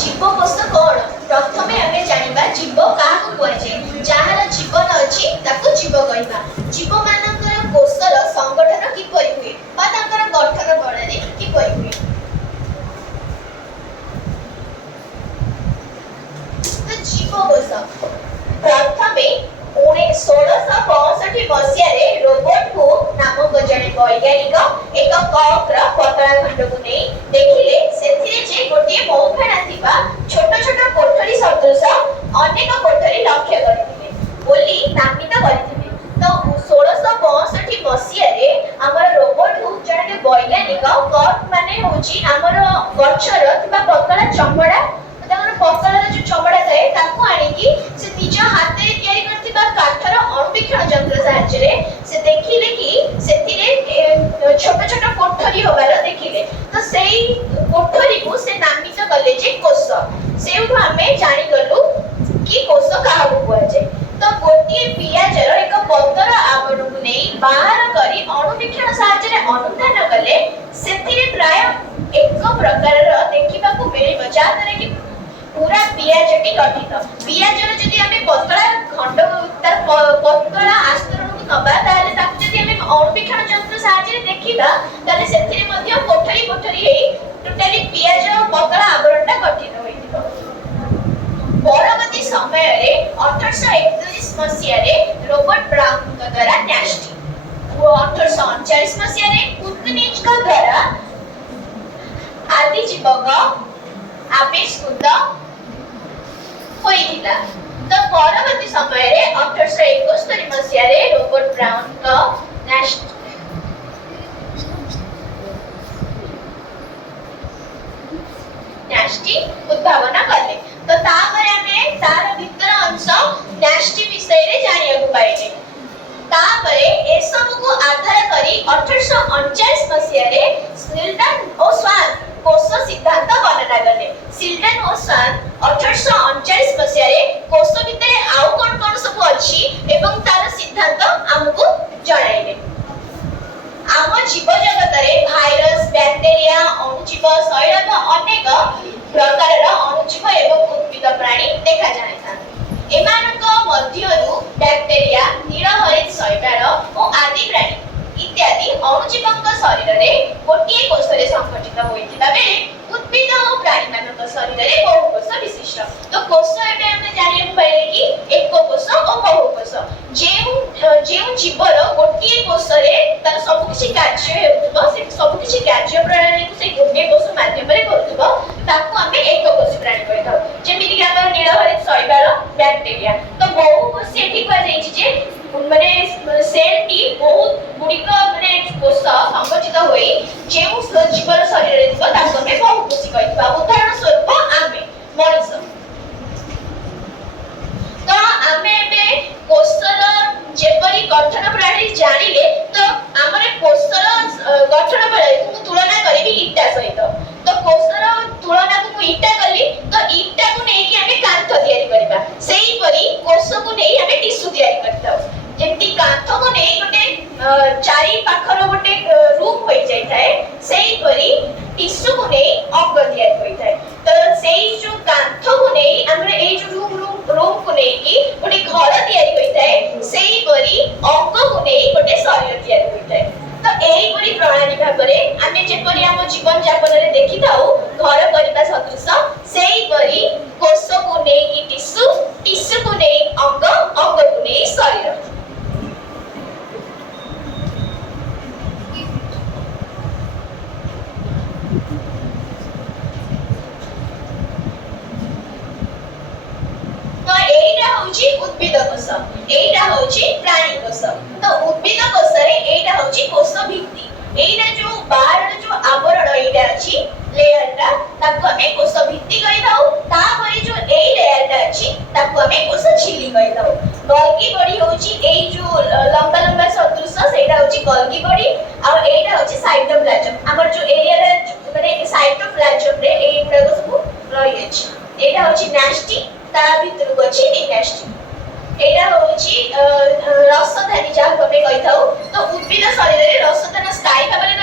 जीवकोश कौन प्रथमे आमे जानिबा जीव काहाकु कुहाଯାଏ ଯାହାର ଜୀବନ ଅଛି ତାକୁ ଜୀବ କହିବା। ଜୀବମାନଙ୍କର କୋଷର ସଂଗଠନ କିପରି ହୁଏ ବା ତାଙ୍କର ଗଠନ ପ୍ରଣାଳୀ କିପରି ହୁଏ? ତ ଜୀବकोश ପ୍ରଥମେ 1665 ମସିହାରେ ରୋବର୍ଟ ହୁକ୍ ନାମକ ଜଣେ ବୈଜ୍ଞାନିକ ଏକ କକ୍ର ପତଳା ଖଣ୍ଡକୁ ନେଇ ଦେଖିଲେ ସେଥିରେ ଯେ ଗୋଟିଏ ମୌଫେଣା ଥିବା ଛୋଟ ଛୋଟ କୋଠରୀ ସଦୃଶ ଅନେକ କୋଠରୀ ଲକ୍ଷ୍ୟ କରିଥିଲେ ବୋଲି ନାମିତ କରିଥିଲେ। ତ 1665 ମସିହାରେ ଆମର ରୋବର୍ଟ ହୁକ୍ ଜଣେ ବୈଜ୍ଞାନିକ କକ୍ ମାନେ ହେଉଛି ଆମର ଗଛର ଥିବା ପତଳା ଚମଡ଼ା ତାଙ୍କର ପତଳାର ଯୋଉ ଚମଡ଼ା ଥାଏ ତାକୁ ଆଣିକି ସେ ନିଜ ହାତରେ ତିଆରି କରିଥିବା କାଠର ଅଣୁବୀକ୍ଷଣ ଯନ୍ତ୍ର ସାହାଯ୍ୟରେ ସେ ଦେଖିଲେ କି ସେଥିରେ ଛୋଟ ଛୋଟ କୋଠରୀ ହବାର ଦେଖିଲେ। ତ ସେଇ କୋଠରୀକୁ ସେ ନାମିତ କଲେ ଯେ କୋଷ। ସେଇଠୁ ଆମେ ଜାଣିଗଲୁ କି କୋଷ କାହାକୁ କୁହାଯାଏ। ତ ଗୋଟିଏ ପିଆଜର ଏକ ପତର ଆବରଣକୁ ନେଇ ବାହାର କରି ଅଣୁବୀକ୍ଷଣ ସାହାଯ୍ୟରେ ଅନୁଧ୍ୟାନ କଲେ ସେଥିରେ ପ୍ରାୟ ଏକ ପ୍ରକାରର ଦେଖିବାକୁ ମିଳିବ ଯାହାଦ୍ୱାରା କି पूरा पियाजटी गठित। पियाजर जदि आमे पतला खंड तार पतला आस्तरण को नबा ताले ताकु जदि आमे अणुबीक्षण यंत्र साहाय्य देखिबा ताले सेथिरे मध्ये कोठरी कोठरी हे टोटली पियाज पतला आवरणटा गठित होइतिबो। परवर्ती समय रे 1841 मसिया रे रॉबर्ट ब्राउन का द्वारा न्यास्टी 1839 मसिया रे कुतनिज का द्वारा आदि जीवक आविष्कृत होइतिला। तो परवर्ती समय रे 1871 मसिया रे रॉबर्ट ब्राउन का न्यास्टी उद्भावन कले। तो तापरे हमें तार भीतर अंश न्यास्टी विषय रे जानिया को पाइले। तापरे ए सब को आधार करी 1839 मसिया रे स्टिल्टन और स्वान कोष सिद्धांत वर्णना कले। स्टिल्टन और स्वान 1839 मसिया रे कोष भितर आउ कोन कोन सब अछि एवं तार सिद्धांत हमकु जणाइले। आम जीव जगत रे भाइरस बैक्टीरिया अणुजीव शैवाल अनेक प्रकारर अणुजीव एवं उद्भिद प्राणी देखा जायता। एमानक मध्यरु बैक्टीरिया नीलहरित शैवाल और आदि प्राणी इत्यादि अणुजीवक शरीर रे गोटिए कोषरे संगठित होइतिबा बेले उद्भिद और प्राणी मानक शरीर रे बहु कोष विशिष्ट। तो कोष एबे हम जानिया पाइले कि एक कोष और बहु कोष जेउ जीवर गोटिए कोषरे तार सब किछि कार्य हेउतबो से सब किछि कार्य प्रणाली को से गोटिए कोष माध्यम रे करतबो ताको हम एक कोष प्राणी कहथौ। जेमिति कि हमर नीलहरित शैवाल बैक्टीरिया। तो बहु कोष एठी कह जाय छि जे माने सेल टी बहुत गुडिक माने कोष संगठित होई जेउ जीवर शरीर रे थिबो ताको हम बहु कोष कहथबा। उदाहरण स्वरूप आमे मनुष्य। तो आमे बे कोषर जेपरि गठन प्रणाली जानिले तो हमरे कोषर गठन प्रणाली को तुलना करिबी इटा सहित। तो कोषर तुलना को इटा कली तो इटा को नै कि हमें कांथ तयारी करबा सेही परि कोष को नै हमें टिश्यू तयारी करता। जेंति कांथ को नै गोटे चारि पाखर गोटे रूम होई जाय थाए सेही परि टिश्यू को नै अंग तयारी होई थाए। तो सेही जो कांथ को नै हमरे ए जो रूम को नै कि गोटे घर तयारी होई थाए सेही परि अंग को नै गोटे शरीर तयारी होई थाए। तो एही परि प्रणाली भाबरे आमे जेपरि हम जीवन यापन रे देखि थाउ घर करबा सदृश सेही परि कोष को नै कि टिश्यू को नै अंग को नै शरीर। उद्भिद कोष एटा होची प्राणी कोष। तो उद्भिद कोष रे एटा होची कोष भित्ति। एटा जो बाहर जो आवरण एटा अछि लेयरटा ताको हमें कोष भित्ति कहि दाउ। ता परे जो ए लेयरटा अछि ताको हमें कोष झिल्ली कहि दाउ। गोल्गी बॉडी होची ए जो लंबा लंबा सदृश सेटा होची गोल्गी बॉडी और एटा होची साइटोप्लाज्म। हमर जो एरिया रे माने साइटोप्लाज्म रे ए गुडा को सब रहि अछि। एटा होची न्यास्टी ता भितर को अछि न्यास्टी। एटा होची रसधानी जा हमें कहि थाउ। तो उद्भिद शरीर रे रसधान स्थायी भाबरे